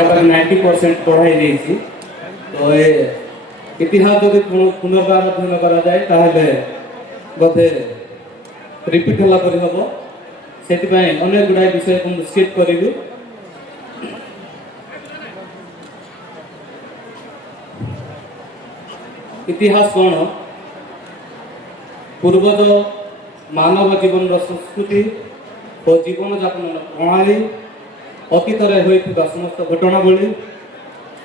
ପାଖାପାଖି 90% ପଢ଼ାଇ ଦେଇଛି। ତ ଏ ଇତିହାସ ଯଦି ପୁନର୍ବାର ଅଧ୍ୟୟନ କରାଯାଏ ତାହେଲେ ବୋଧେ ରିପିଟ୍ ହେଲା ପରି ହେବ। ସେଥିପାଇଁ ଅନେକ ଗୁଡ଼ାଏ ବିଷୟକୁ ମୁଁ ସ୍କିପ୍ କରିବି। ଇତିହାସ କ'ଣ? ପୂର୍ବଜ ମାନବ ଜୀବନର ସଂସ୍କୃତି ଓ ଜୀବନଯାପନର ପ୍ରଣାଳୀ, ଅତୀତରେ ହୋଇଥିବା ସମସ୍ତ ଘଟଣାବଳୀ,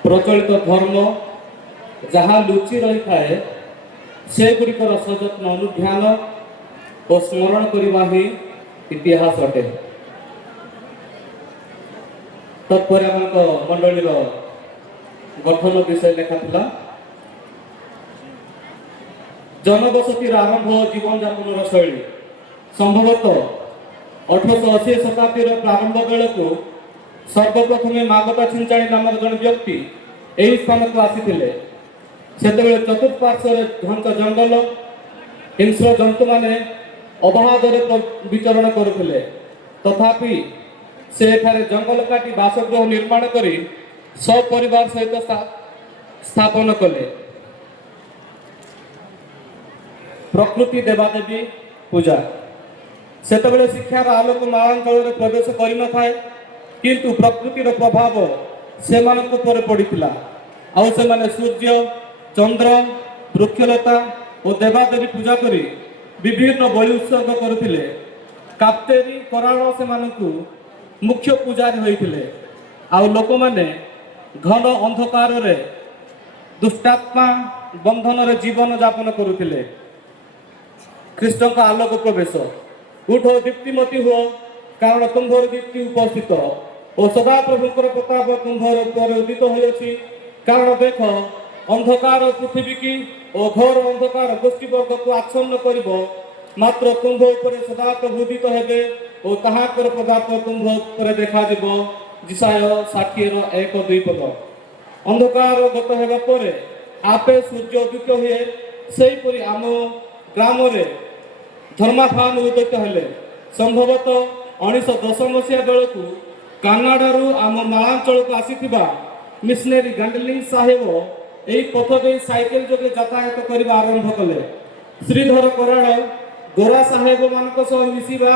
ପ୍ରଚଳିତ ଧର୍ମ ଯାହା ଲୁଚି ରହିଥାଏ ସେଗୁଡ଼ିକର ସଯତ୍ନ ଅନୁଧ୍ୟାନ ଓ ସ୍ମରଣ କରିବା ହିଁ ଇତିହାସ ଅଟେ। ତତ୍ପରେ ଆମଙ୍କ ମଣ୍ଡଳୀର ଗଠନ ବିଷୟ ଲେଖାଥିଲା। ଜନବସତିର ଆରମ୍ଭ ଜୀବନଯାପନର ଶୈଳୀ ସମ୍ଭବତଃ 1880 ଶତାବ୍ଦୀର ପ୍ରାରମ୍ଭ ବେଳକୁ ସର୍ବପ୍ରଥମେ ମାଗତା ଛିଞ୍ଚାଣି ନାମକ ଜଣେ ବ୍ୟକ୍ତି ଏହି ସ୍ଥାନକୁ ଆସିଥିଲେ। ସେତେବେଳେ ଚତୁଃପାର୍ଶ୍ୱରେ ଘଞ୍ଚ ଜଙ୍ଗଲ, ହିଂସ୍ର ଜନ୍ତୁମାନେ ଅବାଧରେ ବିଚରଣ କରୁଥିଲେ। ତଥାପି ସେ ଏଠାରେ ଜଙ୍ଗଲ କାଟି ବାସଗୃହ ନିର୍ମାଣ କରି ସପରିବାର ସହିତ ସ୍ଥାପନ କଲେ। ପ୍ରକୃତି ଦେବାଦେବୀ ପୂଜା ସେତେବେଳେ ଶିକ୍ଷାର ଆଲୋକ ମାଳାଞ୍ଚଳରେ ପ୍ରବେଶ କରିନଥାଏ, କିନ୍ତୁ ପ୍ରକୃତିର ପ୍ରଭାବ ସେମାନଙ୍କ ଉପରେ ପଡ଼ିଥିଲା। ଆଉ ସେମାନେ ସୂର୍ଯ୍ୟ, ଚନ୍ଦ୍ର, ବୃକ୍ଷଲତା ଓ ଦେବାଦେବୀ ପୂଜା କରି ବିଭିନ୍ନ ବଳି ଉତ୍ସର୍ଗ କରୁଥିଲେ। କାପ୍ତେରୀ କରାଳ ସେମାନଙ୍କୁ ମୁଖ୍ୟ ପୂଜାରୀ ହୋଇଥିଲେ। ଆଉ ଲୋକମାନେ ଘନ ଅନ୍ଧକାରରେ ଦୁଷ୍ଟାତ୍ମା ବନ୍ଧନରେ ଜୀବନ ଯାପନ କରୁଥିଲେ। ଖ୍ରୀଷ୍ଟଙ୍କ ଆଲୋକ ପ୍ରବେଶ। ଉଠ ଦୀପ୍ତିମତୀ ହୁଅ, କାରଣ ତୁମ୍ଭର ଦୀପ୍ତି ଉପସ୍ଥିତ ଓ ସଦାପ୍ରଭୁଙ୍କର ପ୍ରତାପ ତୁମ୍ଭର ଉପରେ ଉଦିତ ହୋଇଅଛି। କାରଣ ଦେଖ, ଅନ୍ଧକାର ପୃଥିବୀକି ଓ ଘୋର ଅନ୍ଧକାର ଗୋଷ୍ଠୀବର୍ଗକୁ ଆଚ୍ଛନ୍ନ କରିବ, ମାତ୍ର ତୁମ୍ଭ ଉପରେ ସଦାପ୍ରଭୁ ଉଦିତ ହେବେ ଓ ତାହାଙ୍କର ପ୍ରତାପ ତୁମ୍ଭ ଉପରେ ଦେଖାଯିବ। ଯିଶାୟ 60:1-2 ପଦ। ଅନ୍ଧକାର ଗତ ହେବା ପରେ ଆପେ ସୂର୍ଯ୍ୟ ଉଦିତ ହୁଏ, ସେହିପରି ଆମ ଗ୍ରାମରେ ଧର୍ମାଫାନ ଉଦିତ ହେଲେ। ସମ୍ଭବତଃ 1910 ମସିହା ବେଳକୁ କାନାଡ଼ାରୁ ଆମ ମାଳାଞ୍ଚଳକୁ ଆସିଥିବା ମିଶନେରୀ ଗାଣ୍ଡଲିଂ ସାହେବ ଏହି ପଥ ଦେଇ ସାଇକେଲ ଯୋଗେ ଯାତାୟାତ କରିବା ଆରମ୍ଭ କଲେ। ଶ୍ରୀଧର କରାଳ ଗୋରା ସାହେବମାନଙ୍କ ସହ ମିଶିବା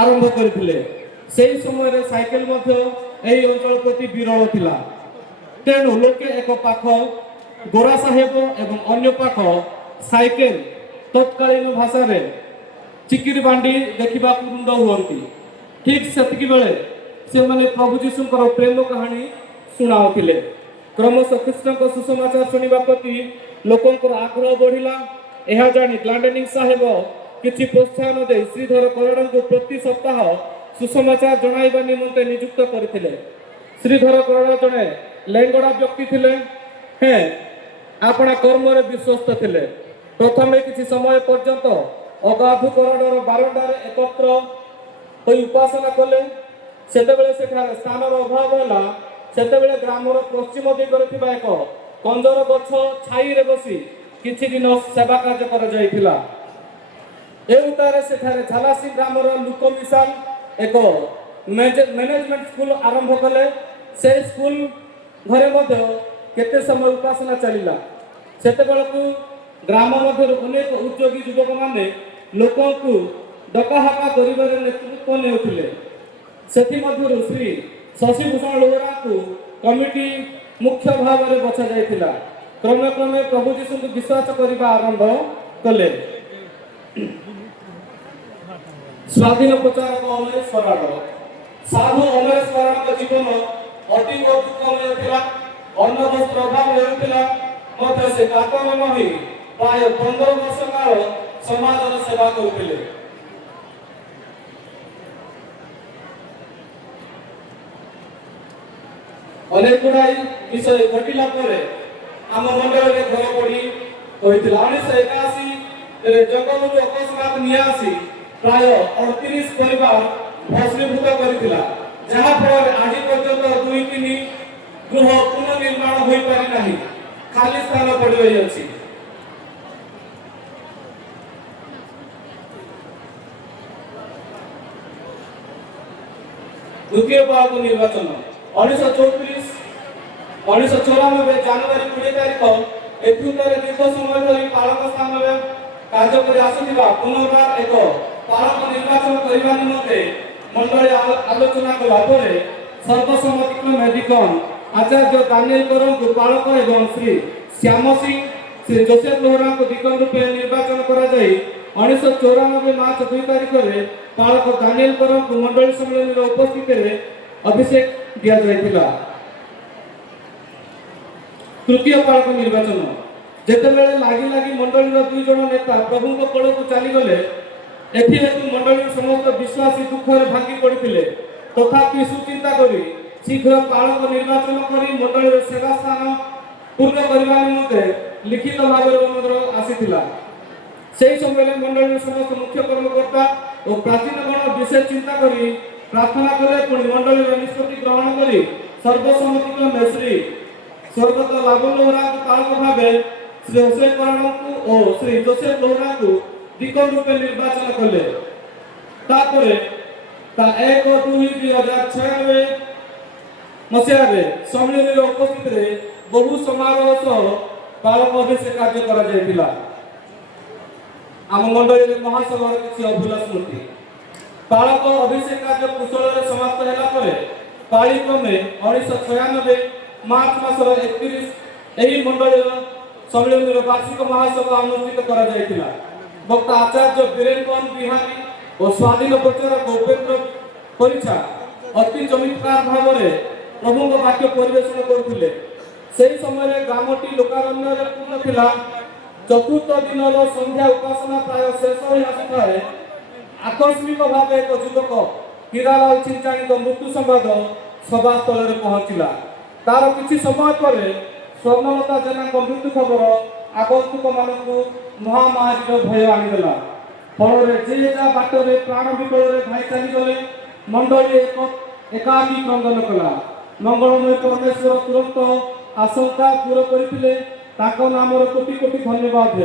ଆରମ୍ଭ କରିଥିଲେ। ସେହି ସମୟରେ ସାଇକେଲ ମଧ୍ୟ ଏହି ଅଞ୍ଚଳ ପ୍ରତି ବିରଳ ଥିଲା। ତେଣୁ ଲୋକେ ଏକ ପାଖ ଗୋରା ସାହେବ ଏବଂ ଅନ୍ୟ ପାଖ ସାଇକେଲ ତତ୍କାଳୀନ ଭାଷାରେ ଚିକିରି ବାଣ୍ଡି ଦେଖିବାକୁ ରୁଣ୍ଡ ହୁଅନ୍ତି। ଠିକ୍ ସେତିକି ବେଳେ ସେମାନେ ପ୍ରଭୁ ଯୀଶୁଙ୍କର ପ୍ରେମ କାହାଣୀ ଶୁଣାଉଥିଲେ। କ୍ରମଶଃ ଖ୍ରୀଷ୍ଟଙ୍କ ସୁସମାଚାର ଶୁଣିବା ପ୍ରତି ଲୋକଙ୍କର ଆଗ୍ରହ ବଢ଼ିଲା। ଏହା ଜାଣି ଗ୍ଲାଣ୍ଡେନିଂ ସାହେବ କିଛି ପ୍ରୋତ୍ସାହନ ଦେଇ ଶ୍ରୀଧର କରାଡ଼ଙ୍କୁ ପ୍ରତି ସପ୍ତାହ ସୁସମାଚାର ଜଣାଇବା ନିମନ୍ତେ ନିଯୁକ୍ତ କରିଥିଲେ। ଶ୍ରୀଧର କରାଡ଼ ଜଣେ ଲେଙ୍ଗଡ଼ା ବ୍ୟକ୍ତି ଥିଲେ, ହେଁ ଆପଣା କର୍ମରେ ବିଶ୍ୱସ୍ତ ଥିଲେ। ପ୍ରଥମେ କିଛି ସମୟ ପର୍ଯ୍ୟନ୍ତ ଅଗାଧୁ କରାଡ଼ର ବାରଣ୍ଡାରେ ଏକତ୍ର ହୋଇ ଉପାସନା କଲେ। ସେତେବେଳେ ସେଠାରେ ସ୍ଥାନର ଅଭାବ ହେଲା। ସେତେବେଳେ ଗ୍ରାମର ପଶ୍ଚିମ ଦିଗରେ ଥିବା ଏକ କଞ୍ଜର ଗଛ ଛାଇରେ ବସି କିଛି ଦିନ ସେବା କାର୍ଯ୍ୟ କରାଯାଇଥିଲା। ଏ ଉତ୍ତାରେ ସେଠାରେ ଝାଲାସି ଗ୍ରାମର ଲୋକ ମିଶାଲ ଏକ ମ୍ୟାନେଜମେଣ୍ଟ ସ୍କୁଲ ଆରମ୍ଭ କଲେ। ସେ ସ୍କୁଲ ଘରେ ମଧ୍ୟ କେତେ ସମୟ ଉପାସନା ଚାଲିଲା। ସେତେବେଳକୁ ଗ୍ରାମ ମଧ୍ୟରୁ ଅନେକ ଉଦ୍ୟୋଗୀ ଯୁବକମାନେ ଲୋକଙ୍କୁ ଡକାହକା କରିବାରେ ନେତୃତ୍ୱ ନେଉଥିଲେ। ସେଥିମଧ୍ୟରୁ ଶ୍ରୀ ଶଶିଭୂଷଣ ଲୋହରାଙ୍କୁ କମିଟି ମୁଖ୍ୟ ଭାବରେ ବଛାଯାଇଥିଲା। କ୍ରମେ କ୍ରମେ ପ୍ରଭୁ ଯୀଶୁଙ୍କୁ ବିଶ୍ୱାସ କରିବା ଆରମ୍ଭ କଲେ। ସ୍ୱାଧୀନ ପ୍ରଚାରକ ଅମରେଶ କରାଡ଼। ସାଧୁ ଅମରେଶ କରାଡ଼ଙ୍କ ଜୀବନ ଅତୀବ ଦୁଃଖମୟ ଥିଲା। ଅନ୍ନ ବସ୍ତ୍ର ଅଭାବ ହେଉଥିଲା ମଧ୍ୟ ସେ କାତର ନ ହୋଇ ପ୍ରାୟ 15 ବର୍ଷ କାଳ ସମାଜର ସେବା କରୁଥିଲେ। ଅନେକ ଗୁଡ଼ାଏ ବିଷୟ ଘଟିଲା ପରେ ଆମ ମଣ୍ଡଳରେ ଘର ପଡ଼ି ହୋଇଥିଲା। 1981ରେ ଜଙ୍ଗଲରୁ ଅକସ୍ମାତ ନିଆଁ ଆସି ପ୍ରାୟ 38 ପରିବାର ଭସ୍ମୀଭୂତ କରିଥିଲା, ଯାହାଫଳରେ ଆଜି ପର୍ଯ୍ୟନ୍ତ 2-3 ଗୃହ ପୁନଃନିର୍ମାଣ ହୋଇପାରି ନାହିଁ, ଖାଲି ସ୍ଥାନ ପଡ଼ି ରହିଅଛି। ଦ୍ୱିତୀୟ ବାହାକ ନିର୍ବାଚନ 1994 ଜାନୁଆରୀ 20 ତାରିଖ ଏପ୍ରିଲରେ ଦୀର୍ଘ ସମୟ ଧରି ପାଳକ ସ୍ଥାନରେ କାର୍ଯ୍ୟ କରି ଆସୁଥିବା ପୁନର୍ବାର ଏକ ପାଳକ ନିର୍ବାଚନ କରିବା ନିମନ୍ତେ ମଣ୍ଡଳୀ ଆଲୋଚନା କଲା ପରେ ସର୍ବସମ୍ମତିକ୍ରମେ ଦିକନ ଆଚାର୍ଯ୍ୟ ଦାନିଏଲ କରଙ୍କୁ ପାଳକ ଏବଂ ଶ୍ରୀ ଶ୍ୟାମ ସିଂ ଶ୍ରୀ ଯୋଶେଫ ଲୋହରାଙ୍କୁ ଦିକନ ରୂପେ ନିର୍ବାଚନ କରାଯାଇ 1994 ମାର୍ଚ୍ଚ 2 ତାରିଖରେ ପାଳକ ଦାନିଏଲ କରଙ୍କୁ ମଣ୍ଡଳୀ ସମ୍ମିଳନୀର ଉପସ୍ଥିତିରେ ଅଭିଷେକ ଦିଆଯାଇଥିଲା। ତୃତୀୟ ପାଳକ ନିର୍ବାଚନ ଯେତେବେଳେ ଲାଗି ଲାଗି ମଣ୍ଡଳୀର 2 ଜଣ ନେତା ପ୍ରଭୁଙ୍କ କୋଳକୁ ଚାଲିଗଲେ ଏଥିହେତୁ ମଣ୍ଡଳୀର ସମସ୍ତ ବିଶ୍ୱାସୀ ଦୁଃଖରେ ଭାଙ୍ଗି ପଡ଼ିଥିଲେ। ତଥାପି ସୁଚିନ୍ତା କରି ଶୀଘ୍ର ପାଳକ ନିର୍ବାଚନ କରି ମଣ୍ଡଳୀର ସେବା ସ୍ଥାନ ପୂର୍ଣ୍ଣ କରିବା ନିମନ୍ତେ ଲିଖିତ ଭାବରେ ଅନୁରୋଧ ଆସିଥିଲା। ସେହି ସମୟରେ ମଣ୍ଡଳୀର ସମସ୍ତ ମୁଖ୍ୟ କର୍ମକର୍ତ୍ତା ଓ ପ୍ରାଚୀନଗଣ ବିଶେଷ ଚିନ୍ତା କରି ପ୍ରାର୍ଥନା କଲେ। ପୁଣି ମଣ୍ଡଳୀର ନିଷ୍ପତ୍ତି ଗ୍ରହଣ କରି ସର୍ବସମ୍ମତିକ୍ରମେ ଶ୍ରୀ ସ୍ୱର୍ଗତ ଲାବଣ ଲୋହରାଙ୍କୁ ପାଳକ ଭାବେ ଶ୍ରୀ ହୋସେନ କରାଣଙ୍କୁ ଓ ଶ୍ରୀ ଯୋଶେଫ ଲୋହରାଙ୍କୁ ଦିକନ ରୂପେ ନିର୍ବାଚନ କଲେ। ତାପରେ 1-2-2096 ମସିହାରେ ସମ୍ମିଳନୀର ଉପସ୍ଥିତିରେ ବହୁ ସମାରୋହ ସହ ପାଳକ ଅଭିଷେକ କାର୍ଯ୍ୟ କରାଯାଇଥିଲା। ଆମ ମଣ୍ଡଳୀରେ ମହାସଭାର କିଛି ଅଭୁଲା ସ୍ମୃତି। ପାଳକ ଅଭିଷେକ କାର୍ଯ୍ୟ କୁଶଳରେ ସମାପ୍ତ ହେଲା ପରେ ପାଳିକ୍ରମେ 1996 ମାର୍ଚ୍ଚ ମାସର 31 ଏହି ମଣ୍ଡଳୀର ସମ୍ମିଳନୀର ବାର୍ଷିକ ମହାସଭା ଅନୁଷ୍ଠିତ କରାଯାଇଥିଲା। ବକ୍ତା ଆଚାର୍ଯ୍ୟ ବୀରେନ୍ଦ୍ର ବିହାରୀ ଓ ସ୍ୱାଧୀନ ପ୍ରଚାରକ ଉପେନ୍ଦ୍ର ପରିଛା ଅତି ଚମତ୍କାର ଭାବରେ ପ୍ରଭୁଙ୍କ ବାକ୍ୟ ପରିବେଷଣ କରୁଥିଲେ। ସେହି ସମୟରେ ଗ୍ରାମଟି ଲୋକାରଣ୍ୟରେ ପୂର୍ଣ୍ଣ ଥିଲା। ଚତୁର୍ଥ ଦିନର ସନ୍ଧ୍ୟା ଉପାସନା ପ୍ରାୟ ଶେଷ ହୋଇ ଆସୁଥାଏ। ଆକସ୍ମିକ ଭାବେ ଏକ ଯୁବକ ହୀରାଲାଲ ଛିଞ୍ଚାଣୀଙ୍କ ମୃତ୍ୟୁ ସମ୍ବାଦ ସଭାସ୍ଥଳରେ ପହଞ୍ଚିଲା। ତାର କିଛି ସମୟ ପରେ ସ୍ୱର୍ଣ୍ଣଲତା ଜେନାଙ୍କ ମୃତ୍ୟୁ ଖବର ଆଗନ୍ତୁକମାନଙ୍କୁ ମହାମାରୀର ଭୟ ଆଣିଦେଲା। ଫଳରେ ଯିଏ ଯାହା ବାଟରେ ପ୍ରାଣ ବିକଳରେ ଧାଇଁ ଚାଲିଗଲେ। ମଣ୍ଡଳୀ ଏକାକୀ କ୍ରନ୍ଦନ କଲା। ମଙ୍ଗଳମୟ ପରମେଶ୍ୱର ତୁରନ୍ତ ଆଶଙ୍କା ଦୂର କରିଥିଲେ। ତାଙ୍କ ନାମର କୋଟି କୋଟି ଧନ୍ୟବାଦ।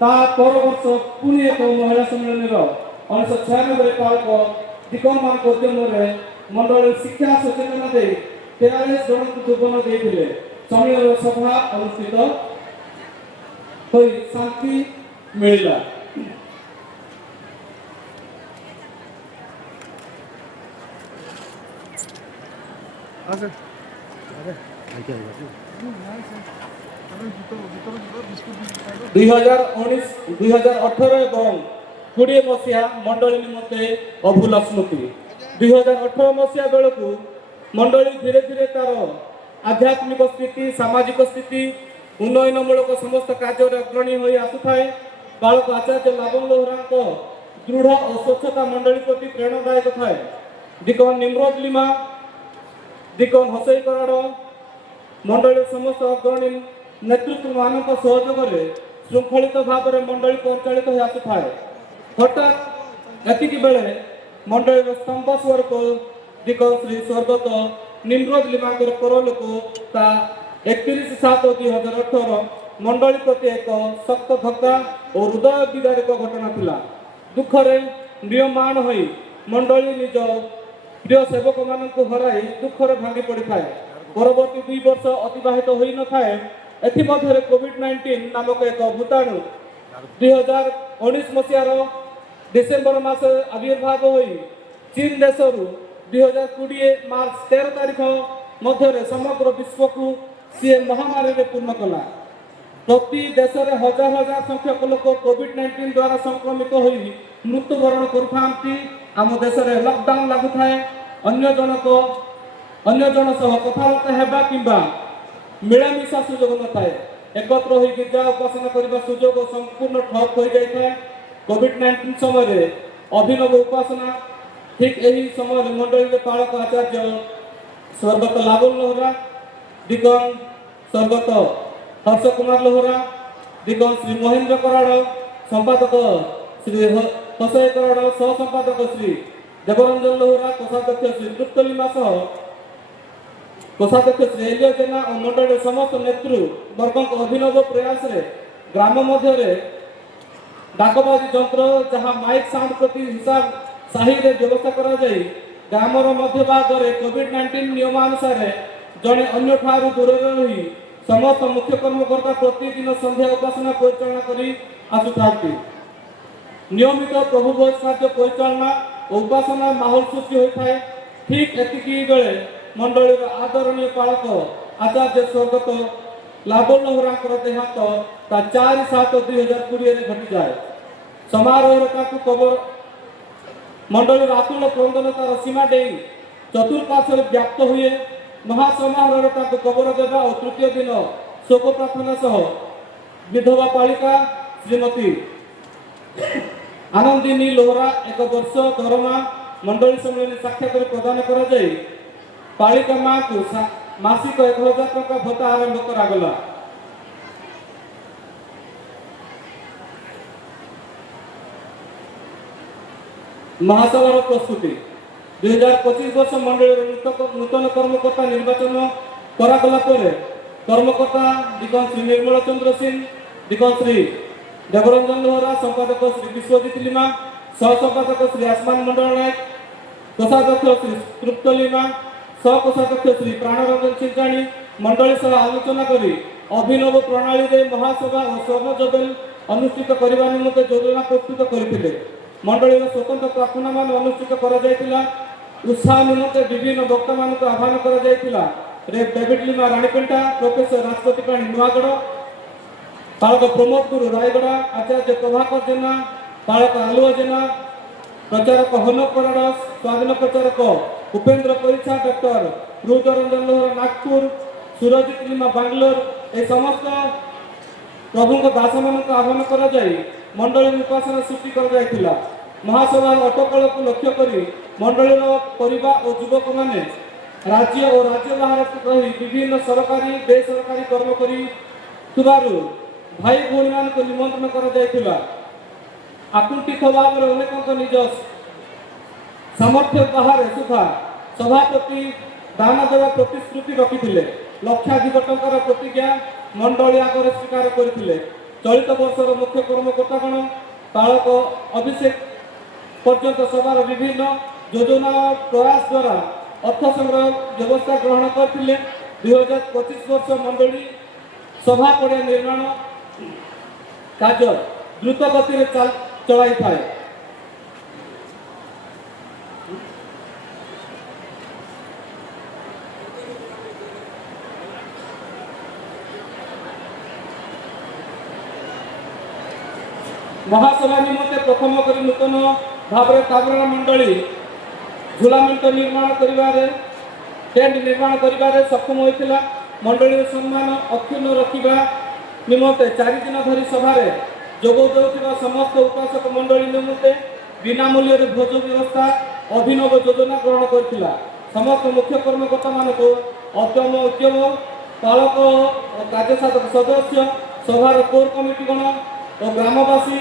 ତା ପର ବର୍ଷ ପୁଣି ଏକ ମହିଳା ସମ୍ମିଳନୀର 1996 ପାଳକ ଦିକନମାନଙ୍କ ଉଦ୍ୟମରେ ମଣ୍ଡଳୀ ଶିକ୍ଷା ସଚେତନ ଦେଇ 43 ଜଣଙ୍କୁ ଯୌବନ ଦେଇଥିଲେ। ସମ୍ମିଳନୀର ସଭା ଅନୁଷ୍ଠିତ ହୋଇ ଶାନ୍ତି ମିଳିଲା। ଦୁଇ ହଜାର 2018 ଏବଂ 20 ମସିହା ମଣ୍ଡଳୀ ନିମନ୍ତେ ଅଭୁଲା ସ୍ମୃତି। 2018 ମସିହା ବେଳକୁ ମଣ୍ଡଳୀ ଧୀରେ ଧୀରେ ତାର ଆଧ୍ୟାତ୍ମିକ ସ୍ଥିତି, ସାମାଜିକ ସ୍ଥିତି, ଉନ୍ନୟନମୂଳକ ସମସ୍ତ କାର୍ଯ୍ୟରେ ଅଗ୍ରଣୀ ହୋଇ ଆସୁଥାଏ। ବାଳକ ଆଚାର୍ଯ୍ୟ ଲାବଣ ଲୋହରାଙ୍କ ଦୃଢ଼ ଓ ସ୍ୱଚ୍ଛତା ମଣ୍ଡଳୀ ପ୍ରତି ପ୍ରେରଣାଦାୟକ ଥାଏ। ଦିକନ ନିମ୍ରୋଦ ଲିମା, ଦିକନ ହସେଇ କରାଡ଼ ମଣ୍ଡଳୀର ସମସ୍ତ ଅଗ୍ରଣୀ ନେତୃତ୍ୱମାନଙ୍କ ସହଯୋଗରେ ଶୃଙ୍ଖଳିତ ଭାବରେ ମଣ୍ଡଳୀ ପରିଚାଳିତ ହୋଇ ଆସୁଥାଏ। ହଠାତ୍ ଏତିକି ବେଳେ ମଣ୍ଡଳୀର ସ୍ତମ୍ଭ ସ୍ୱରୂପ ଦିକନ ଶ୍ରୀ ସ୍ୱର୍ଗତ ନିମ୍ରୋଦ ଲିମାଙ୍କର ପରଲୋକ ତା 31/7/2018 ମଣ୍ଡଳୀ ପ୍ରତି ଏକ ଶକ୍ତ ଧକ୍କା ଓ ହୃଦୟ ବିଦାରକ ଘଟଣା ଥିଲା। ଦୁଃଖରେ ମ୍ରିୟମାଣ ହୋଇ ମଣ୍ଡଳୀ ନିଜ ପ୍ରିୟ ସେବକମାନଙ୍କୁ ହରାଇ ଦୁଃଖରେ ଭାଙ୍ଗି ପଡ଼ିଥାଏ। ପରବର୍ତ୍ତୀ 2 ବର୍ଷ ଅତିବାହିତ ହୋଇନଥାଏ। ଏଥିମଧ୍ୟରେ କୋଭିଡ-19 ନାମକ ଏକ ଭୂତାଣୁ 2019 ମସିହାର ଡିସେମ୍ବର ମାସରେ ଆବିର୍ଭାବ ହୋଇ ଚୀନ ଦେଶରୁ 2020 ମାର୍ଚ୍ଚ 13 ତାରିଖ ମଧ୍ୟରେ ସମଗ୍ର ବିଶ୍ୱକୁ ସିଏ ମହାମାରୀରେ ପୂର୍ଣ୍ଣ କଲା। ପ୍ରତି ଦେଶରେ ହଜାର ହଜାର ସଂଖ୍ୟକ ଲୋକ କୋଭିଡ-19 ଦ୍ୱାରା ସଂକ୍ରମିତ ହୋଇ ମୃତ୍ୟୁବରଣ କରୁଥାନ୍ତି। ଆମ ଦେଶରେ ଲକଡାଉନ ଲାଗୁଥାଏ। ଅନ୍ୟ ଜଣ ସହ କଥାବାର୍ତ୍ତା ହେବା କିମ୍ବା ମିଳାମିଶା ସୁଯୋଗ ନଥାଏ। एकत्र होई गिरजा उपासना करबा सुजोग संपूर्ण ठप हो जाए। कोविड-19 समय अभिनव उपासना ठीक यही समय मंडली पालक आचार्य स्वर्गत लाबन लोहरा, दिगन स्वर्गत हर्ष कुमार लोहरा, दिगन श्री महेंद्र कराड़, संपादक श्री हसय कराड़, सह संपादक श्री देवरंजन लोहरा, कोषाध्यक्ष श्री तृप्तलिमा सह कोषाध्यक्ष श्री एलिया जेना और मंडल समस्त नेतृवर्ग अभिनव प्रयास रे ग्राम मध्य डाकबाजी यंत्र जहाँ माइक साउंड प्रति हिसाब साही रे व्यवस्था करा जाई ଗ୍ରାମର ମଧ୍ୟଭାଗରେ କୋଭିଡ-19 ନିୟମାନୁସାରେ ଜଣେ ଅନ୍ୟଠାରୁ ଦୂରରେ ରହି ସମସ୍ତ ମୁଖ୍ୟ କର୍ମକର୍ତ୍ତା ପ୍ରତିଦିନ ସନ୍ଧ୍ୟା ଉପାସନା ପରିଚାଳନା କରି ଆସୁଥାନ୍ତି। ନିୟମିତ ପ୍ରଭୁ ଭୋଜ ଖାଦ୍ୟ ପରିଚାଳନା ଓ ଉପାସନା ମାହୋଲ ସୃଷ୍ଟି ହୋଇଥାଏ। ଠିକ୍ ଏତିକି ବେଳେ ମଣ୍ଡଳୀର ଆଦରଣୀୟ ପାଳକ ଆଚାର୍ଯ୍ୟ ସ୍ୱର୍ଗତ ଲାବଣ୍ୟ ହୋରାଙ୍କର ଦେହାନ୍ତ ତା 4/7/2020 ଘଟିଯାଏ। ସମାରୋହରେ ତାଙ୍କୁ କବର ମଣ୍ଡଳୀର ଆକୁଳ କ୍ରନ୍ଦନ ତାର ସୀମା ଡେଇଁ ଚତୁଃପାର୍ଶ୍ୱରେ ବ୍ୟାପ୍ତ ହୁଏ। ମହାସମାରୋହରେ ତାଙ୍କୁ କବର ଦେବା ଓ ତୃତୀୟ ଦିନ ଶୋକ ପ୍ରାର୍ଥନା ସହ ବିଧବା ପାଳିକା ଶ୍ରୀମତୀ ଆନନ୍ଦିନୀ ଲୋହରା 1 ବର୍ଷ ଦରମା ମଣ୍ଡଳୀ ସମ୍ମିଳନୀ ସାକ୍ଷାତରେ ପ୍ରଦାନ କରାଯାଇ ପାଳିକା ମାଙ୍କୁ ମାସିକ 1000 ଟଙ୍କା ଭତ୍ତା ଆରମ୍ଭ କରାଗଲା। ମହାସଭାର ପ୍ରସ୍ତୁତି 2025 ବର୍ଷ ମଣ୍ଡଳୀର ନୂତନ କର୍ମକର୍ତ୍ତା ନିର୍ବାଚନ କରାଗଲା ପରେ କର୍ମକର୍ତ୍ତା ଦିଗନ୍ତ ଶ୍ରୀ ନିର୍ମଳ ଚନ୍ଦ୍ର ସିଂ, ଦିଗନ୍ତ ଶ୍ରୀ ଦେବରଞ୍ଜନ ଲୋହରା, ସମ୍ପାଦକ ଶ୍ରୀ ବିଶ୍ୱଜିତ ଲିମା, ସହ ସମ୍ପାଦକ ଶ୍ରୀ ଆସମାନ ମଣ୍ଡଳ ନାୟକ, କୋଷାଧ୍ୟକ୍ଷ ଶ୍ରୀ ତୃପ୍ତ ଲିମା, ସହ କୋଷାଧ୍ୟକ୍ଷ ଶ୍ରୀ ପ୍ରାଣରଞ୍ଜନ ଚିଞ୍ଚାଣୀ ମଣ୍ଡଳୀ ସହ ଆଲୋଚନା କରି ଅଭିନବ ପ୍ରଣାଳୀରେ ମହାସଭା ଓ ସ୍ୱର୍ଣ୍ଣ ଜବେଲ ଅନୁଷ୍ଠିତ କରିବା ନିମନ୍ତେ ଯୋଜନା ପ୍ରସ୍ତୁତ କରିଥିଲେ। ମଣ୍ଡଳୀର ସ୍ୱତନ୍ତ୍ର ପ୍ରାର୍ଥନାମାନ ଅନୁଷ୍ଠିତ କରାଯାଇଥିଲା। ଉତ୍ସାହ ନିମନ୍ତେ ବିଭିନ୍ନ ବକ୍ତାମାନଙ୍କୁ ଆହ୍ୱାନ କରାଯାଇଥିଲା। Rave David Lima ରାଣୀପେଣ୍ଟା, professor Rajpati ପାଣି ନୂଆଗଡ଼, ପାଳକ ପ୍ରମୋଦ ଗୁରୁ ରାୟଗଡ଼ା, ଆଚାର୍ଯ୍ୟ ପ୍ରଭାକର ଜେନା, ପାଳକ ଆଲୁଅ ଜେନା, ପ୍ରଚାରକ ହନକ କରାଡ଼, ସ୍ୱାଧୀନ ପ୍ରଚାରକ ଉପେନ୍ଦ୍ର ପରିଛା, ଡକ୍ଟର ରୁଦ୍ରରଞ୍ଜନ ଲୋହରା ନାଗପୁର, ସୁରଜିତ ଲିମା ବାଙ୍ଗାଲୋର, ଏ ସମସ୍ତ ପ୍ରଭୁଙ୍କ ଦାସମାନଙ୍କୁ ଆହ୍ୱାନ କରାଯାଇ ମଣ୍ଡଳୀ ଉପାସନା ସୃଷ୍ଟି କରାଯାଇଥିଲା। ମହାସଭାର ଅଟକଳକୁ ଲକ୍ଷ୍ୟ କରି ମଣ୍ଡଳୀର ପରିବା ଓ ଯୁବକମାନେ ରାଜ୍ୟ ଓ ରାଜ୍ୟ ବାହାରେ ରହି ବିଭିନ୍ନ ସରକାରୀ ବେସରକାରୀ କର୍ମ କରିଥିବାରୁ ଭାଇ ଭଉଣୀମାନଙ୍କୁ ନିମନ୍ତ୍ରଣ କରାଯାଇଥିଲା। ଆକୁଣ୍ଠିତ ଭାବରେ ଅନେକଙ୍କ ନିଜ ସାମର୍ଥ୍ୟ ବାହାରେ ସୁଦ୍ଧା ସଭାପତି ଦାନ ଦେବା ପ୍ରତିଶ୍ରୁତି ରଖିଥିଲେ। ଲକ୍ଷାଧିକ ଟଙ୍କାର ପ୍ରତିଜ୍ଞା ମଣ୍ଡଳୀ ଆଗରେ ସ୍ୱୀକାର କରିଥିଲେ। ଚଳିତ ବର୍ଷର ମୁଖ୍ୟ କର୍ମକର୍ତ୍ତାଗଣ ପାଳକ ଅଭିଷେକ ପର୍ଯ୍ୟନ୍ତ ସଭାର ବିଭିନ୍ନ ଯୋଜନା ପ୍ରୟାସ ଦ୍ୱାରା ଅର୍ଥ ସଂଗ୍ରହ ବ୍ୟବସ୍ଥା ଗ୍ରହଣ କରିଥିଲେ। 2025 ବର୍ଷ ମଣ୍ଡଳୀ ସଭା ପଡ଼ିଆ ନିର୍ମାଣ କାର୍ଯ୍ୟ ଦ୍ରୁତ ଗତିରେ ଚଳାଇଥାଏ। ମହାସଭା ନିମନ୍ତେ ପ୍ରଥମ କରି ନୂତନ ଭାବରେ ତାବରଣା ମଣ୍ଡଳୀ ଝୁଲାମେଣ୍ଟ ନିର୍ମାଣ କରିବାରେ ସକ୍ଷମ ହୋଇଥିଲା। ମଣ୍ଡଳୀର ସମ୍ମାନ ଅକ୍ଷୁଣ୍ଣ ରଖିବା ନିମନ୍ତେ 4 ଦିନ ଧରି ସଭାରେ ଯୋଗ ଦେଉଥିବା ସମସ୍ତ ଉପାସକ ମଣ୍ଡଳୀ ନିମନ୍ତେ ବିନା ମୂଲ୍ୟରେ ଭୋଜ ବ୍ୟବସ୍ଥା ଅଭିନବ ଯୋଜନା ଗ୍ରହଣ କରିଥିଲା। ସମସ୍ତ ମୁଖ୍ୟ କର୍ମକର୍ତ୍ତାମାନଙ୍କୁ ଉଦ୍ୟମ ପାଳକ ଓ କାର୍ଯ୍ୟସାଧକ ସଦସ୍ୟ, ସଭାର କୋର କମିଟିଗଣ ଓ ଗ୍ରାମବାସୀ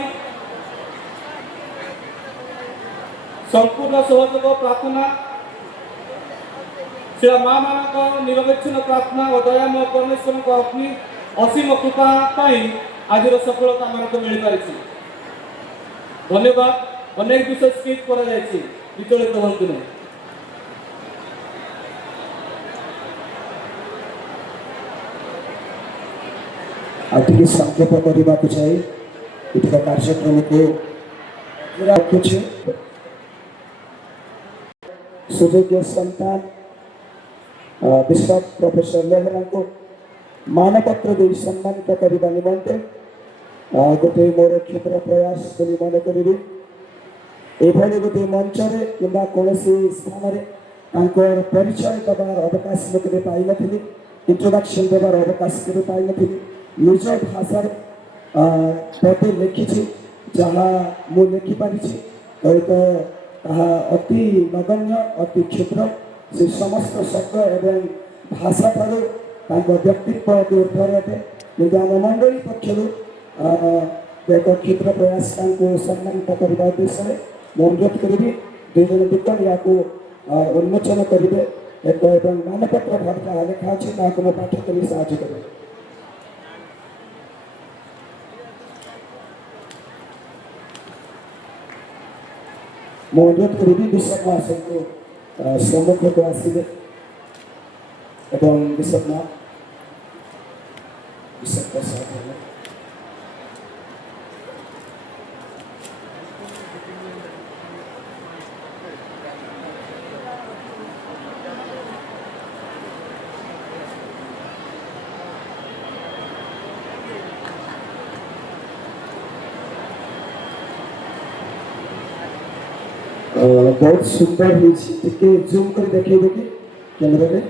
ସମ୍ପୂର୍ଣ୍ଣ ସହଯୋଗ ପ୍ରାର୍ଥନା ସେ ମା'ମାନଙ୍କ ନିରବଚ୍ଛିନ୍ନ ପ୍ରାର୍ଥନା ଓ ଦୟାମୟ ପରମେଶ୍ୱରଙ୍କ ଅସୀମ କୃପା ପାଇଁ ଆଜିର ସଫଳତା ଆମକୁ ମିଳିପାରିଛି। ଧନ୍ୟବାଦ। ଅନେକ ବିଷୟ ସ୍କିପ୍ କରାଯାଇଛି, ବିଚଳିତ ହୁଅନ୍ତୁ ନାହିଁ। ଆଉ ଟିକେ ସଂକ୍ଷେପ କରିବାକୁ ଚାହେଁ ଏଠିକା କାର୍ଯ୍ୟକ୍ରମକୁ ରଖୁଛି। ସୁଯୋଗ୍ୟ ସନ୍ତାନ ବିଶପ ପ୍ରଫେସର ଲୋହରାଙ୍କୁ ମାନପତ୍ର ଦେଇ ସମ୍ମାନିତ କରିବା ନିମନ୍ତେ ଗୋଟିଏ ମୋର କ୍ଷୁଦ୍ର ପ୍ରୟାସ ବୋଲି ମନେ କରିବି। ଏଭଳି ଗୋଟିଏ ମଞ୍ଚରେ କିମ୍ବା କୌଣସି ସ୍ଥାନରେ ତାଙ୍କର ପରିଚୟ ଦେବାର ଅବକାଶ ମୁଁ କେବେ ପାଇନଥିଲି, ଇଣ୍ଟ୍ରୋଡକ୍ସନ୍ ଦେବାର ଅବକାଶ କେବେ ପାଇନଥିଲି। ନିଜ ଭାଷାରେ ପଦେ ଲେଖିଛି, ଯାହା ମୁଁ ଲେଖିପାରିଛି ହୁଏତ ତାହା ଅତି ନଗଣ୍ୟ, ଅତି କ୍ଷୁଦ୍ର। ସେ ସମସ୍ତ ଶବ୍ଦ ଏବଂ ଭାଷା ଠାରୁ ତାଙ୍କ ବ୍ୟକ୍ତିତ୍ୱ ଅତି ଉର୍ଦ୍ଧ୍ୱରେ ଅଟେ। କିନ୍ତୁ ଆମ ମଣ୍ଡଳୀ ପକ୍ଷରୁ ଏକ କ୍ଷୁଦ୍ର ପ୍ରୟାସ ତାଙ୍କୁ ସମ୍ମାନିତ କରିବା ଉଦ୍ଦେଶ୍ୟରେ ମୁଁ ଅନୁରୋଧ କରିବି 2 ଜଣ ବିଦ୍ୱାନ ଏହାକୁ ଉନ୍ମୋଚନ କରିବେ ଏବଂ ମାନପତ୍ର ଭାବେ ଯାହା ଲେଖା ଅଛି ତାହାକୁ ମୁଁ ପାଠ କରି ସାହାଯ୍ୟ କରିବି। ମୁଁ ଅନୁରୋଧ କରିବି ବିଶ୍ୱ ମହାଶୟଙ୍କୁ ସମ୍ମୁଖକୁ ଆସିବେ ଏବଂ ବିଶପ ମା ବିଶପ ପ୍ରସାଦ ହେଲେ बहुत सुंदर टिके जूम कर देखेबे कि कैमरा रे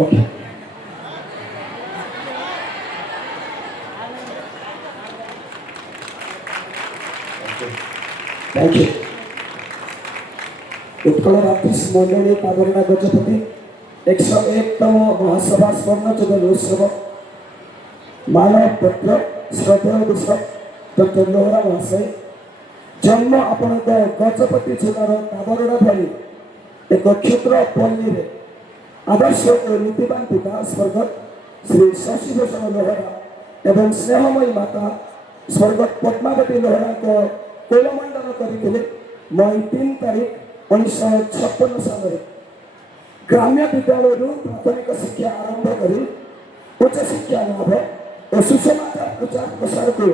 ओके थैंक यू उत्कल रात्रिश मंडली काबरणा गजपति 101तम महासभा स्वर्ण जुबली उत्सव मानव पत्र श्रद्धेय बिशप डॉक्टर लोहरा महाशय जन्म आपण गजपति जिलार काबरड़ा भली एक क्षुद्र पल्ली आदर्श और नीतिवान पिता स्वर्गत श्री शशिभूषण लोहरा एवं स्नेहमयी माता स्वर्गत पद्मावती लोहरा को कोलमंडन करते मई 3 तारीख 1956 साल ग्राम्य विद्यालय प्राथमिक शिक्षा आरंभ कर उच्च शिक्षा लाभ और सुसमाचार प्रचार प्रसार को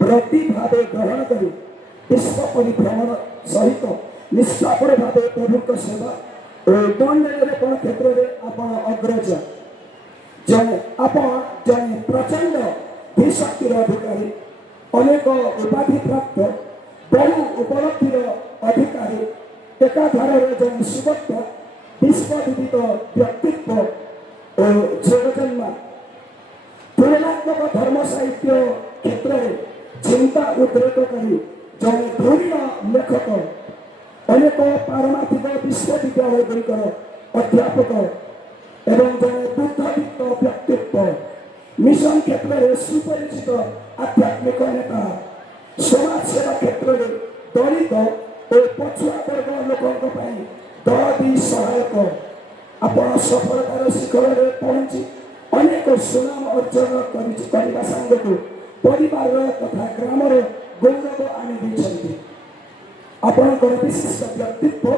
वृत्ति भाव ग्रहण कर विश्व परिभ्रमण सहित निष्ठापर भाव प्रभु सेवा और दंडन क्षेत्र में आप अग्रज जड़े आप जड़े प्रचंड धीशक्तिर अधिकारी अनेक उपाधि प्राप्त बहु उपलब्धिर अधिकारी एकाधार जन सुबक्त विश्वविदित व्यक्तित्व और जगजन्मा तुलनात्मक धर्म साहित्य क्षेत्र में चिंता उद्रेककारी जड़े धूर्ण लेखक अनेक पारमार्थिक विश्वविद्यालय गुड़िकर अध्यापक एवं जड़े बुद्धवित्त व्यक्तित्व मिशन क्षेत्र में सुपरिचित आध्यात्मिक नेता समाज सेवा क्षेत्र में दलित और पछुआ वर्ग लोकों दरदी सहायक आपण सफलतार शिखर में पहुंची अनेक सुनाम अर्जन करने सांगक परिवार तथा ग्राम गौरव आनी आपणकर विशिष्ट व्यक्तित्व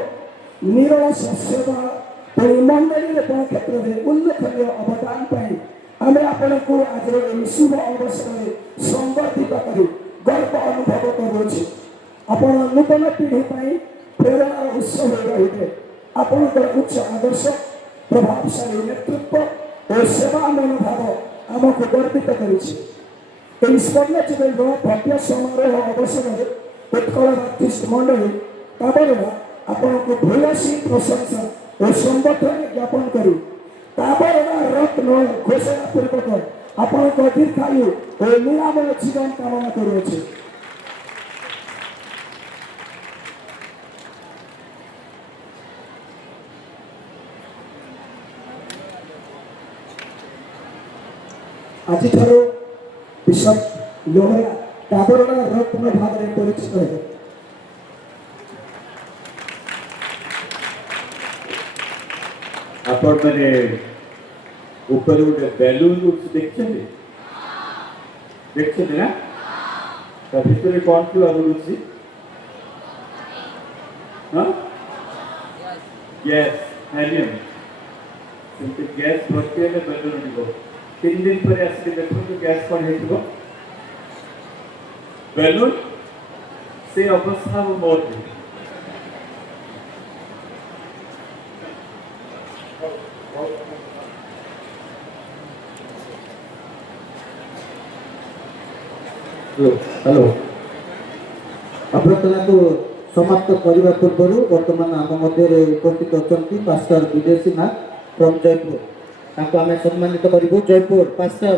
निरस सेवा और मंडली क्षेत्र में उल्लेखनीय अवदान पाई आम आपण को आज शुभ अवसर में संबर्धित कर गर्व अनुभव करुच्छे आपण नूतन पीढ़ी प्रेरणार उत्स हो रही आपणकर उच्च आदर्श प्रभावशाली नेतृत्व और सेवा मनोभाव आमको गर्वित कर स्वर्ण जुबली भव्य समारोह अवसर में उत्कल रात्रिश मंडली काबरड़ा आपण को भूयसी प्रशंसा और संबर्धना ज्ञापन कर काबरड़ा रत्न घोषणा पूर्वक आपण को दीर्घायु और निरामय जीवन कामना करुच्छे आज बिशप लोहरा काबरड़ा रत्न भाव में परिचित है आपण मैंने ऊपर गोटे बेलून देखते ना भितर कौन थी उड़ूसी गैस हेलियम गैस भर्ती है बेलून उड़ो 3 दिन पर आसिक देखो गैस कौन है बेलून से अवस्था मोर हेलो अभ्यर्थना को समाप्त करने पूर्व वर्तमान आम मध्य उपस्थित अच्छा पास्टर विदेशी नाथ फ्रॉम जयपुर आम सम्मानित करूँ जयपुर पास्टर